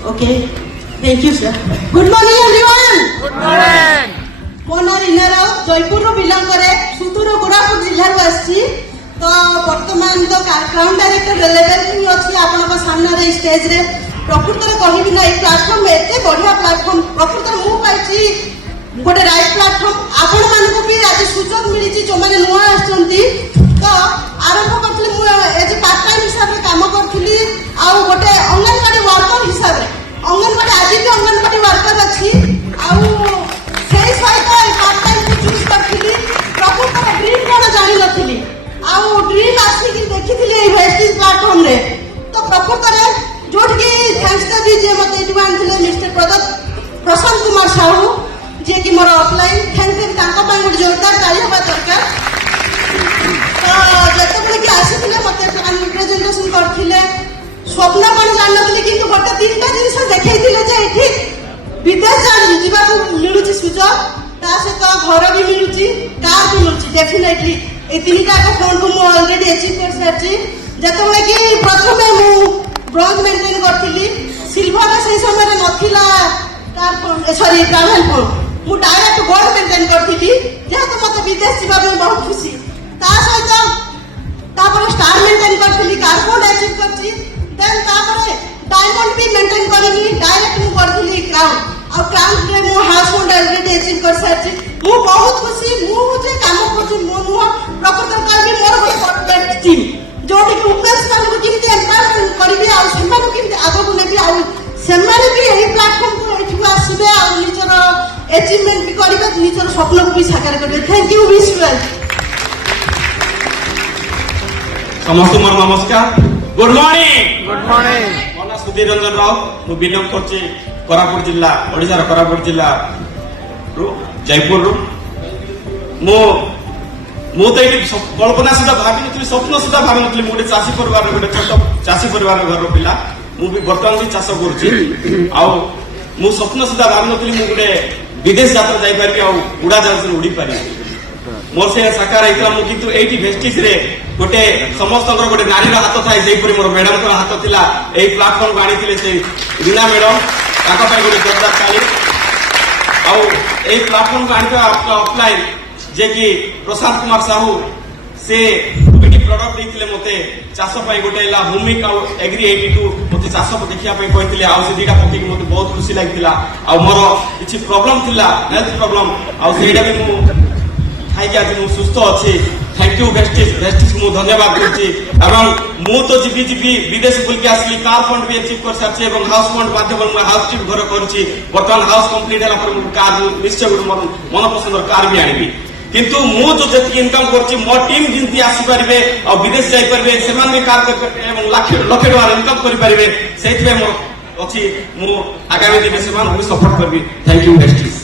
Okay. Thank you, sir. Good morning, everyone. Good morning. ମୋ ନାଁ ରୀନା ରାଉତ ଜୟପୁରରୁ ବିଲଙ୍ଗ କରେ ସୁଦୂର କୋରାପୁଟ ଜିଲ୍ଲାରୁ ଆସିଛି ତ ବର୍ତ୍ତମାନ ତ କ୍ରାଉନ୍ ଡାଇରେକ୍ଟର ଲେଭେଲ ଅଛି ଆପଣଙ୍କ ସାମ୍ନାରେ ଏଇ ଷ୍ଟେଜରେ ପ୍ରକୃତରେ କହିବି ନା ଏଇ ପ୍ଲାଟଫର୍ମ ଏତେ ବଢିଆ ପ୍ଲାଟଫର୍ମ ପ୍ରକୃତରେ ମୁଁ ପାଇଛି ଗୋଟେ ରାଇଟ୍ ପ୍ଲାଟଫର୍ମ ଆପଣମାନଙ୍କୁ ବି ଆଜି ସୁଯୋଗ ମିଳିଛି ଯୋଉମାନେ ନୂଆ ଆସିଛନ୍ତି ତ ଆରମ୍ଭ କରିଥିଲି ମୁଁ ଏଜ ପାର୍ଟ ଟାଇମ୍ ହିସାବରେ କାମ କରୁଥିଲି ଆଉ ଗୋଟେ ଅଙ୍ଗନବାଡି ୱାର୍କର ହିସାବରେ ଅଙ୍ଗନବାଡି ଆଜି ବି ଅଙ୍ଗନବାଡି ୱାର୍କର ଅଛି ଆଉ ସେଇ ସହିତ ପାର୍ଟ ଟାଇମ୍ ଚୁଜ୍ କରିଥିଲି ପ୍ରକୃତରେ ଡ୍ରିମ୍ କଣ ଜାଣିନଥିଲି ଆଉ ଡ୍ରିମ୍ ଆସିକି ଦେଖିଥିଲି ଏଇ ଭେଷ୍ଟିଜ୍ ପ୍ଲାଟଫର୍ମରେ ତ ପ୍ରକୃତରେ ଯୋଉଠିକି ଥ୍ୟାଙ୍କ୍ସ ଦେବି ଯିଏ ମତେ ଏଠିକୁ ଆଣିଥିଲେ ମିଷ୍ଟର ପ୍ରଶାନ୍ତ କୁମାର ସାହୁ ଯିଏକି ମୋର ଅଫଲାଇନ୍ ଥ୍ୟାଙ୍କ୍ ଦେବି ତାଙ୍କ ପାଇଁ ଗୋଟେ ଜୋରଦାର ତାଳି ହେବା ଦରକାର ତ ଯେତେବେଳେ କି ଆସିଥିଲେ ମତେ ପ୍ରେଜେଣ୍ଟେସନ କରିଥିଲେ ସ୍ୱପ୍ନ କଣ ଜାଣିନଥିଲି କିନ୍ତୁ ଗୋଟେ ତିନିଟା ଜିନିଷ ଦେଖେଇଥିଲେ ଯେ ଏଠି ବିଦେଶ ଯିବାକୁ ମିଳୁଛି ସୁଯୋଗ ତା ସହିତ ଘର ବି ମିଳୁଛି କାର୍ ବି ମିଳୁଛି ଡେଫିନେଟଲି এই তিনটাক ফোনକୁ ମୁଁ ଅଲରେଡି ଆଚିଭ୍ କରିସାରିଛି ଯେତେବେଳେ କି ପ୍ରଥମେ ମୁଁ ବ୍ରୋଞ୍ଜ ମେଣ୍ଟେନ୍ କରିଥିଲି ସିଲଭର ସେଇ ସମୟରେ ନଥିଲା ଟ୍ରାଭେଲ ଫୋନ୍ ମୁଁ ଡାଇରେକ୍ଟ ଗୋଲ୍ଡ ମେଣ୍ଟେନ୍ କରିଥିଲି ଯେହେତୁ ମତେ ବିଦେଶ ଯିବା ପାଇଁ ବହୁତ ଖୁସି ତା ସହିତ ତାପରେ ଷ୍ଟାର ମେଣ୍ଟେନ୍ କରିଥିଲି କାର୍ ଫୋନ୍ ଆଚିଭ୍ କରିଛି ଦେନ୍ ତାପରେ डायमंड भी मेंटेन करेंगी डायरेक्ट मु करथिली क्राउन और क्राउन रे मु हाउस होल्ड ऑलरेडी अचीव कर सारछि मु बहुत खुशी मु जे काम करछि मु प्रकृत करबी मोर गोटे परफेक्ट टीम जोटी कि उपेश मान को किमते एम्पावरमेंट करबी आ सेमान किमते आगो को नेबी आ सेमान भी एही प्लेटफॉर्म को एठु आसीबे आ निजर अचीवमेंट भी करबे निजर स्वप्न को भी साकार करबे थैंक यू विश वेल समस्त मोर नमस्कार good morning Good morning. Mona Sudhir Ranjan Rao मु बिलंग करछि कोरापुट जिल्ला ओडिसा कोरापुट जिल्ला रु जयपुर रु मु तो ये कल्पना सुधा भावी नथि स्वप्न सुधा भावी नथि मोटे चासी परिवार गोटे छोट चासी परिवार घर पिला मु भी वर्तमान भी चाष करछि आ मु स्वप्न सुधा भावी नथि मु गोटे विदेश यात्रा जाई पारि आ उड़ा जहाज उड़ी पारि मोर से साकार होता मु किंतु एटी भेस्टिज रे गोटे समस्त गोटे नारी हाथ थाए जयपुरी मोर मैडम को हाथ थिला एई प्लेटफॉर्म को आनी से रीना मैडम ताका पाई गोटे जोरदार ताली आ एई प्लेटफॉर्म को आनी ऑफलाइन जे कि प्रशांत कुमार साहू से गोटे प्रोडक्ट देथिले मते चाष पाई गोटे ला भूमिक आ एग्री 82 मते चाष को देखिया पाई कहथिले आ से दीटा पके मते बहुत खुशी लागितिला आ मोर किछि प्रॉब्लम थिला हेल्थ प्रॉब्लम आ सेडा भी मु खाई आज मु सुस्थ अच्छी थैंक यू वेस्टिज मु धन्यवाद करछि एवं मु तो जीबी विदेश बुल के आसली कार फंड भी अचीव कर सारछि एवं हाउस फंड माध्यम मु हाउस ट्रिप घर करछि वर्तमान हाउस कंप्लीट हला पर मु कार निश्चय गुड मन पसंद कार भी आनिबी किंतु मु जो जति इनकम करछि मो टीम जिंती आसी परिबे और विदेश जाई परिबे सेमान भी कार एवं लाख टका इनकम करि परिबे सेति पे मोर अछि मु आगामी दिन सेमान भी सपोर्ट करबी थैंक यू वेस्टिज